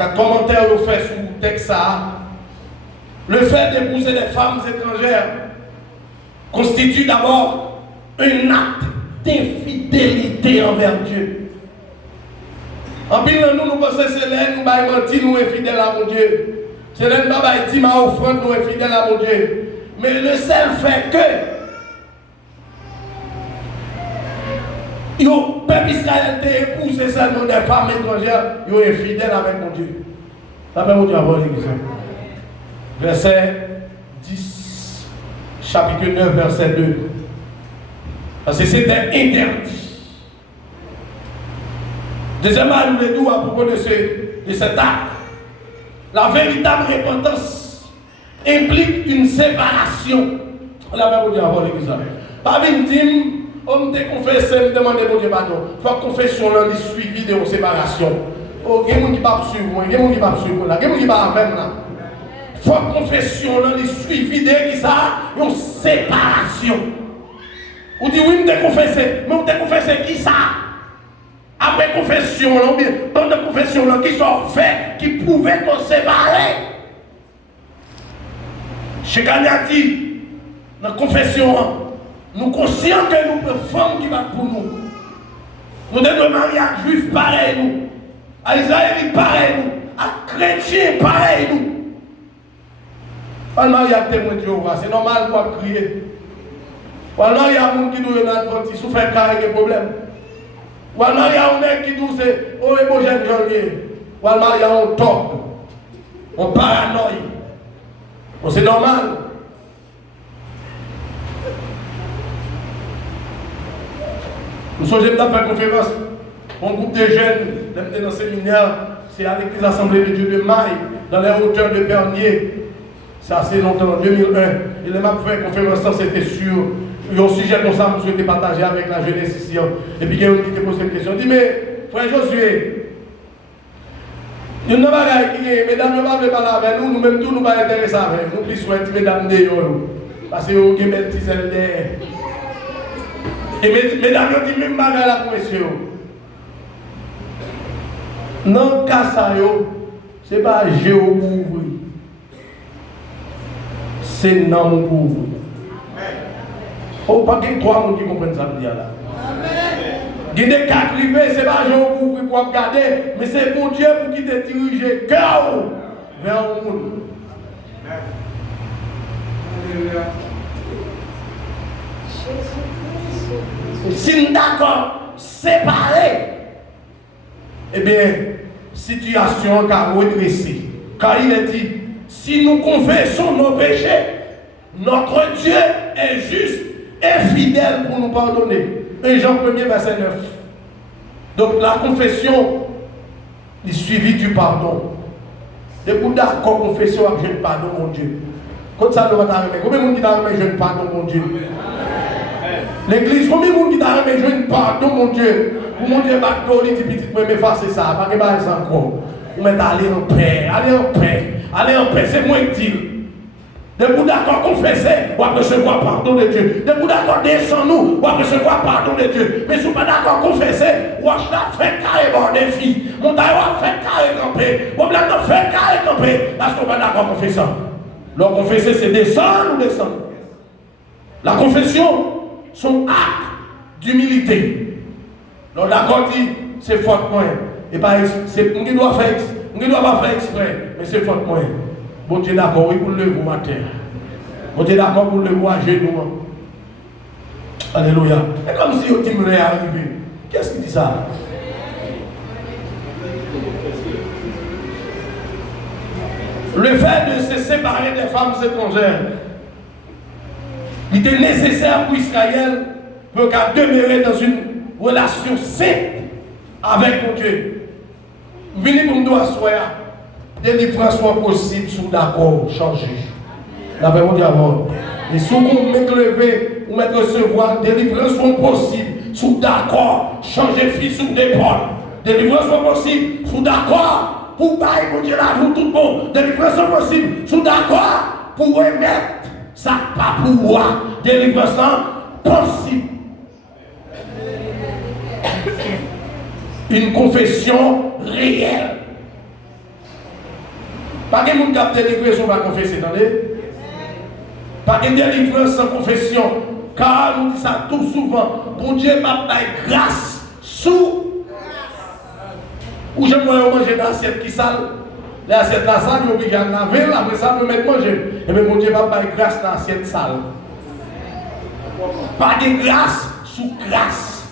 Quatre commentaires au fait sur le texte. Le fait d'épouser des femmes étrangères constitue d'abord un acte d'infidélité envers Dieu. En plus, nous pensons que c'est là nous mentir, nous infidèles à mon Dieu. C'est là nous dit ma offrande, nous infidèles à mon Dieu. Mais le seul fait que le peuple Israël a épousé seulement des femmes étrangères, ils sont infidèles avec mon Dieu. Ça fait mon Dieu avoir l'église. Verset 10, chapitre 9, verset 2. Parce que c'était interdit. Deuxièmement, nous le disons à propos de cet acte. La véritable repentance implique une séparation. On a même dit avant l'église. Pas une dîme, on me confesse, me demander mon Dieu pardon. Il faut confession là, suivi de séparation. Oh, il y a des gens qui ne pas suivre moi, il y a des gens qui ne pas suivre là, il y a des gens qui ne pas faire là. Il faut confession là, suivi de qui ça, une séparation. Ou dit oui, je confessé, mais je confessé qui ça? Après confession, là, ou bien pendant confession, là, qui sont faits, qui pouvaient qu'on séparer. Chez Kanyati, dans la confession, nous sommes conscients que nous sommes femmes qui battent pour nous. Nous devons marier à juifs pareil nous, à Israélites pareil nous, à chrétiens pareil nous. Pas le mariage à témoin de Jéhovah, c'est normal pour crier. Voilà, il y a des gens qui nous ont souffert carré des problèmes. Voilà, il y a des gens qui nous disent oh, et bon, jeune janvier. Voilà, il y a un top. On paranoïe. Bon, c'est normal. Nous sommes venus faire une conférence. Un groupe de jeunes, dans le séminaire, c'est avec les assemblées de Dieu de Maille, dans les hauteurs de Bernier. C'est assez longtemps, en 2001. Et les m'a fait une conférence, c'était sur un sujet comme ça, je souhaitais partager avec la jeunesse ici. Et puis, il y a une qui te pose une question. Il dit, mais, frère Josué, nous n'avons pas dit, mesdames, nous ne parlons pas avec nous, nous-mêmes, tous nous pas intéressés avec nous. Nous plus souhaitons, mesdames, parce que vous avez des petits ailes. Et mesdames, nous disons même pas la commission. Non, cas ce n'est pas Jéhovah. C'est non pour vous. Oh, pas que trois personnes qui comprennent ça. Il y a des cas privés, ce n'est pas Jéhovah pour regarder, mais c'est pour Dieu pour qui te dirige le cœur vers le monde. Si nous sommes d'accord, séparés, eh bien, situation qu'a redressée. Car il est dit, si nous confessons nos péchés, notre Dieu est juste et fidèle pour nous pardonner. Et Jean 1er, verset 9. Donc la confession est suivie du pardon. Et pour d'accord, confession avec je ne pardon mon Dieu. Comme ça, nous va t'arriver. Combien de monde qui t'arrive, je ne pardon mon Dieu? L'église, combien de monde qui t'arrive, je ne pardon mon Dieu? Pour mon Dieu, il dit petit peu, mais effacer ça, pas que ça encore. Vous mettez aller en paix, allez en paix, c'est moi qui dis. De vous d'accord confesser, ou à recevoir pardon de Dieu. De vous d'accord descendre, ou à recevoir pardon de Dieu. Mais si vous pas d'accord confesser, ou à faire carré bord des filles. Mon taille va faire carré camper. Ou bien faire carré camper. Parce qu'on pas d'accord confesser. Alors confesser, c'est descendre ou descendre. La confession, son acte d'humilité. Alors d'accord dit, c'est faute moyen. Et pas c'est on doit faire, on ne doit pas faire exprès, mais c'est faute moyen. Bon Dieu d'accord, oui, pour le lever à terre. Bon Dieu d'accord pour le lever à genoux. Alléluia. C'est comme si on dit me arrivé. Qu'est-ce qui dit ça? Le fait de se séparer des femmes étrangères, il était nécessaire pour Israël pour qu'elle demeure dans une relation sainte avec mon Dieu. Venez pour nous asseoir. Délivrance soit possible sous d'accord, changer. La verbe dit avant. Et si vous mettez lever, vous mettez recevoir, délivrance soit possible sous d'accord, changer fils sous d'épaule. Délivrance soit possible sous d'accord, pour bailler mon Dieu la vous tout bon. Délivrance soit possible sous d'accord, pour remettre ça pas pour moi. Délivrance possible. Une confession réelle. Pas de monde qui a délivré sans pas confesser, attendez. Pas de délivrance sans confession. Car nous disons ça tout souvent. Bon Dieu m'a donné grâce sous. Ou je me manger dans l'assiette qui sale. L'assiette la sale, je obligé à laver, après ça, je me mettre manger. Et bien mon Dieu m'a donné grâce dans l'assiette sale. Pas de grâce sous grâce.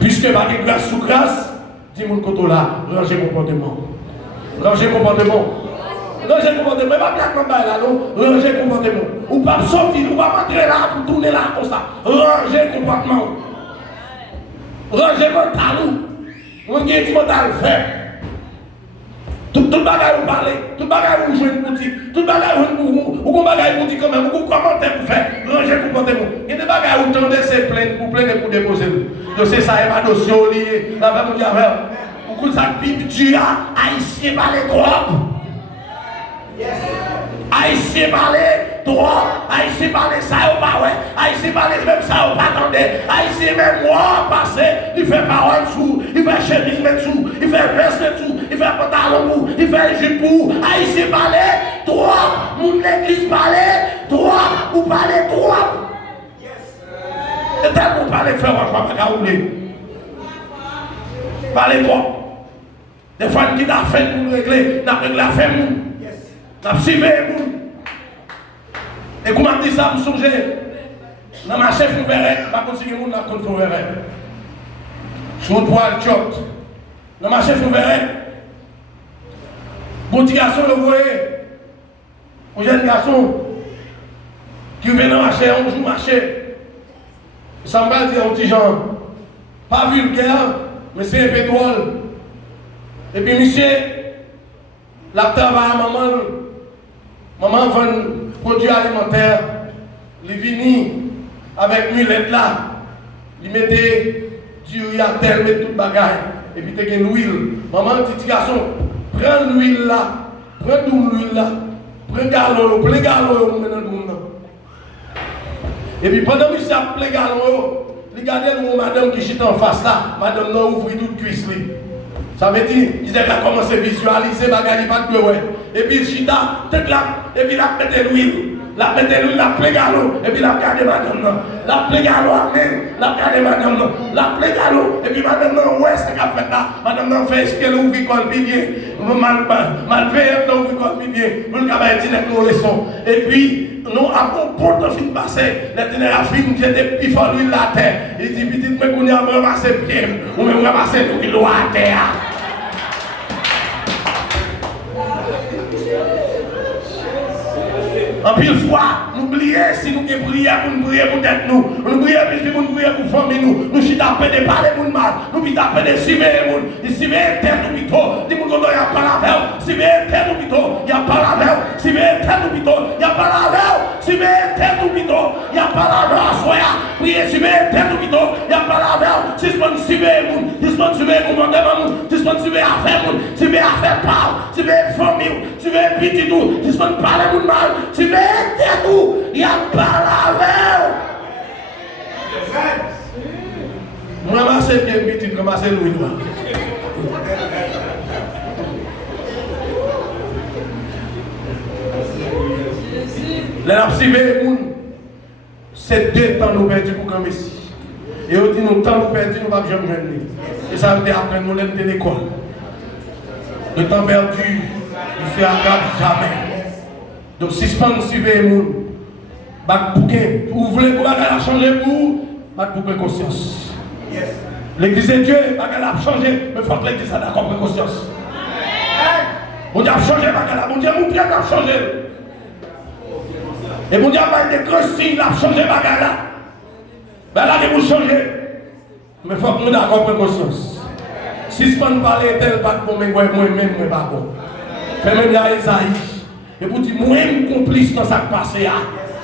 Puisque pas de grâce sous grâce, dis-moi que là, rangez mon comportement. Rangez mon comportement. Rangez mon comportement. Mais pas blague là, non. Rangez mon comportement. Ou pas sortir, ou pas rentrer là, pour tourner là, comme ça. Rangez mon comportement. Rangez mon talou. Mon Dieu, tu m'as fait. Tout bagage vous parlez, tout bagage vous jouez pour dire, tout bagage vous bagage vous dire quand même, vous commentez pour faire, rangez pour porter vous. Il y a des bagages où tendez ces plaintes pour plaindre pour déposer. Donc c'est ça, il y a pas dossier lié, la femme dit avec. Beaucoup de ça, tu as haïtien parler trop. Haïtien parler trop, haïtien parler ça ou pas ouais, haïtien parler même ça ou pas attendez, haïtien même moi passer, il fait parole sous, il fait chemise mettre sous, il fait veste mettre sous, il fait pantalon pour, il fait jupe pour, haïtien parler trop, mon l'église parler trop, ou parler trop. Et tellement parler faire moi pas oublier. Parler trop. Des fois qui t'a fait pour régler, n'a réglé à faire moun. N'a suivi moun. Et comment dit ça, vous songez, dans ma chef, vous verrez, pas conseiller moun, n'a qu'on vous verrez. Sur le poil, chot. Dans ma chef, vous verrez. Bon petit garçon, vous voyez, un jeune garçon, qui vient dans ma chef, on joue marché. Ça me va dire un petit genre, pas vulgaire, mais c'est un peu drôle. Et puis, monsieur, la travail à maman vend produits alimentaires, les vini avec mulette là, il mettait du riz à terre, met tout bagaille, et puis tu as l'huile. Maman, petit garçon, prends l'huile là, prends l'huile là, prends galon, plein galon, et puis pendant que ça plein galon, regardez madame qui chute en face là, madame n'a ouvert toute cuisse. Ça veut dire, il a commencé à visualiser, bagaille pas de ouais. Et puis chita, tête là, et puis la mettait l'huile. La mettait l'huile, la plaie galop, et puis la garde madame. La plaie galop, la garde madame. La plaie galop, et puis madame, ouais, c'est qu'a fait là. Madame, fait expliquer l'ouvrir col pilier. Mal fait, l'ouvrir col pilier. Vous le avez dit, nos leçons. Et puis, nous avons pour de fin passé. Les dîners à fin, j'étais plus fort l'huile la terre. Il dit, petit, mais qu'on y a ramassé pied, ou même ramassé tout l'eau à terre. En pile fois, nous prions si nous prions pour nous prier pour tête nous. Nous prions pour nous prier pour famille nous. Nous chita de parler pour mal. Nous pitons de suivre les gens. Et si vous êtes tête ou pito, dis-moi qu'on y a pas la veille. Si vous êtes tête ou pito, il n'y a pas la veille. Si vous êtes tête ou pito, il n'y a pas la veille. Si vous êtes tête ou pito, il n'y a pas la veille. Soya, priez si vous êtes tête ou pito, il n'y a pas la veille. Si vous êtes suivre les gens, si vous êtes suivre les commandements, si vous êtes suivre affaires, si vous êtes affaires par, si vous êtes famille, si vous êtes petit tout, si vous êtes parler pour mal, si vous êtes tout, il n'y a pas la veille. Moi, ramassez bien petit, ramassez Louis. Les lapsives, c'est 2 temps nous perdus pour comme ici. Et on dit nous temps nous perdus, nous ne pouvons jamais gagner. Et ça veut dire après nous l'aime de l'école. Le temps perdu, il se rattrape jamais. Donc si je pense suivre les gens, vous voulez que la changer pour vous, pour conscience. L'église de Dieu, elle a changé, mais il faut que l'église ait d'accord pour conscience. Mon Dieu a changé, mon Dieu a changé. Et mon Dieu a des gros signes, il a changé, ben là, il faut changer. Mais il faut que nous ayons d'accord pour conscience. Si je ne parle tel, pas pour moi-même, moi pas bon. Fais-moi bien Isaïe. Et pour dire, moi-même complice dans ce qui passé,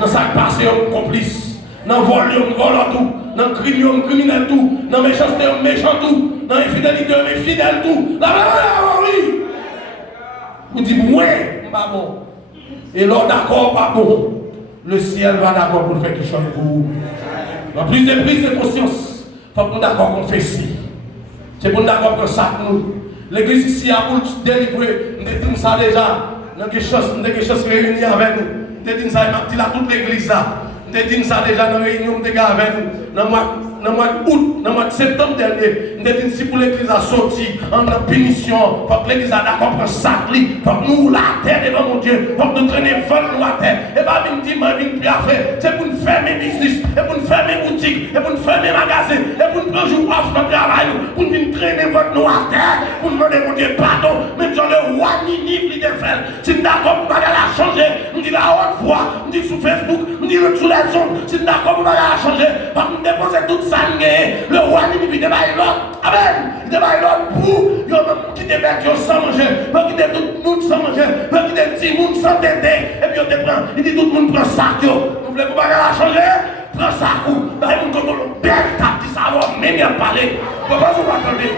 dans ce qui passé, on complice. Dans le vol, on vole tout. Dans le crime, on criminel tout. Dans la méchanceté, on méchant tout. Dans l'infidélité, on est fidèle tout. Là, oui. Vous dites, moi, pas bon. Et l'ordre d'accord, pas bon. Le ciel va d'accord pour faire quelque chose pour vous. Dans plus de prise de conscience, il faut que nous d'accord confesser. C'est pour nous d'accord que ça nous. L'église ici a pour délivrer. Nous dit ça déjà. Nous avons chance de réunir avec nous. Nous dit ça, il m'a dit toute l'église là. Nous dit ça déjà dans la réunion de gars avec nous. Dans le mois d'août, dans le mois de septembre dernier, nous avons dit si pour l'église a sorti en punition, pour que l'église a d'accord pour ça, pour que nous la terre devant mon Dieu, pour que nous traîner vendre nous à terre. Et bien, il me dit, je c'est pour nous fermer business, et pour nous fermer boutique, et pour nous fermer magasin, et pour nous prendre jour off dans le travail, pour nous traîner vendre nous à terre, pour nous demander mon Dieu pardon, même si le roi Ninive l'idée fait. Si nous d'accord, nous allons changer, nous dit la haute voix, nous dit sur Facebook, nous dit sur les ondes, si nous d'accord, nous allons changer, parce que nous déposer tout ça. Le roi Ninive il débaille l'autre. Amen. Il débaille l'autre pour qui débaille sans manger, pour quitter tout le monde sans manger, pour quitter tout le monde sans têter. Et puis on te prend. Il dit tout le monde prend ça. Vous voulez pas la changer? Prends ça coup. Bah il me dit belle tap dit ça avant même il parler. Pourquoi vous m'attendez?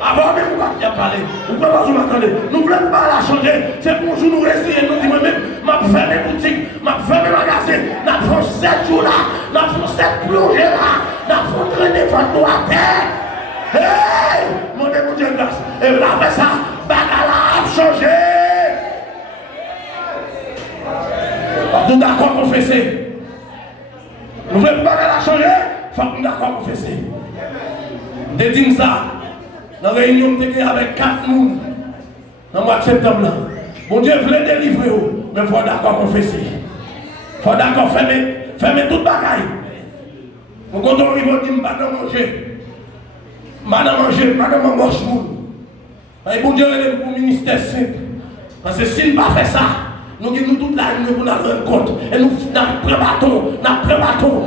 Avant même vous m'attendez parler. Pourquoi vous m'attendez? Nous voulons pas la changer. C'est pour nous réussir. Nous disons même m'a fermé boutique, m'a fermé magasin, n'a fait 7 jours là, n'a fait 7 plongées là. N'a fait traîner votre nous à terre. Hey! Mon Dieu grâce. Et là, après ça, bagala a changé. Nous d'accord confesser. Nous voulons bagala changer. Faut que nous d'accord confesser. De dire ça. Dans la réunion avec 4 personnes. Dans le mois de septembre. Mon Dieu voulait délivrer. Mais il faut d'accord confesser. Il faut d'accord fermer toute bagaille. Quand on arrive, on dit, madame manger. Madame manger, madame mange. Et bon Dieu, il est pour le ministère simple. Parce que s'il n'a pas fait ça, nous disons toute la nuit pour nous rendre compte. Et nous prenons bâton, nous prenons bâton.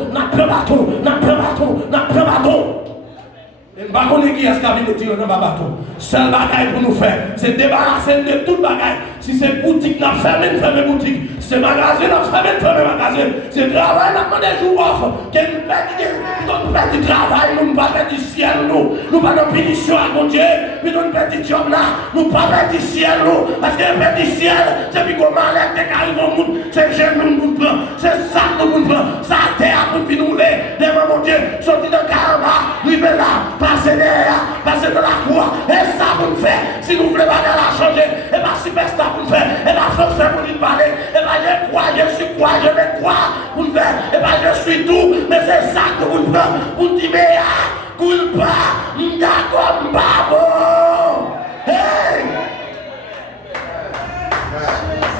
Et nous ne savons pas qui est-ce qui a vu nous tirer dans le bâton. Seul bagaille pour nous faire, c'est débarrasser de toute bagaille. Si c'est boutique, nous fermons boutique. Si c'est magasin, nous fermons magasin. Si c'est travail, nous demandons des jours off. Nous perdons du travail, nous ne perdons pas du ciel. Nous ne perdons pas de punition à mon Dieu. Nous ne perdons pas du job là. Nous ne perdons pas du ciel. Parce que nous perdons du ciel. C'est puis qu'on m'enlève des carrés au monde. C'est jeune nous prend. C'est ça que nous prenons. Ça a terre pour nous les. Devant mon Dieu, sorti de karma. Arrivez là. Passer derrière, passer de la croix, et ça pour nous faire. Si nous voulons pas la changer, et bien superstar pour nous faire, et bien français pour nous parler, et bien je crois, je suis quoi, je vais croire pour nous faire, et bien je suis tout, mais c'est ça que vous nous prenez, pour nous dire, mais culpa, m'dakon babo. Hey!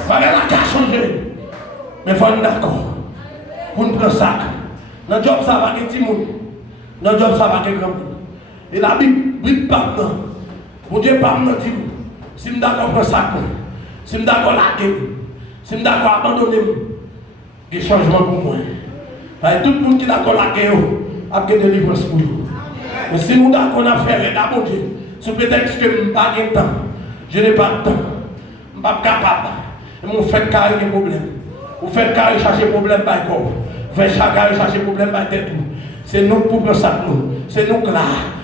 Pas la qu'à changer, mais il faut nous d'accord, pour nous prendre ça. Notre job ça va être petit monde, notre job ça va être grand monde. Et la Bible parle. Mon Dieu parle dit si je suis d'accord pour ça, si je suis d'accord laguer, si je suis d'accord abandonner, il y a changement pour moi. Parce que tout le monde qui est d'accord laguer, a des délivrances pour vous. Mais si nous sommes d'accord à faire, mon Dieu, sous prétexte que je n'ai pas de temps, je n'ai pas de temps, je ne suis pas capable, vous faites carré des problèmes. Vous faites carré chercher problème par corps. Vous faites carré chercher problème par tête. C'est nous pour prendre ça, c'est nous là.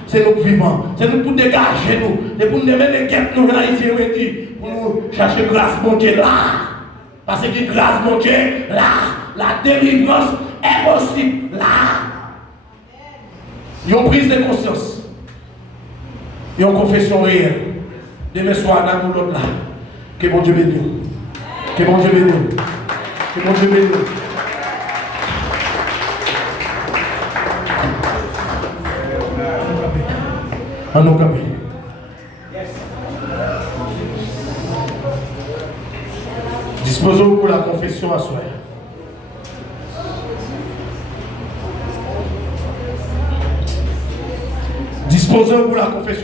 C'est nous vivants, c'est nous pour dégager nous, et pour nous mettre les guettes nous là ici, pour nous chercher grâce mon Dieu là. Parce que grâce mon Dieu là, la délivrance est possible là. Ils ont prise de conscience, ils ont confession réelle. Demain soir, dans l'autre là, que bon Dieu bénisse, que bon Dieu bénisse, que bon Dieu bénisse. En nous camper. Disposons pour la confession à soi. Disposons pour la confession.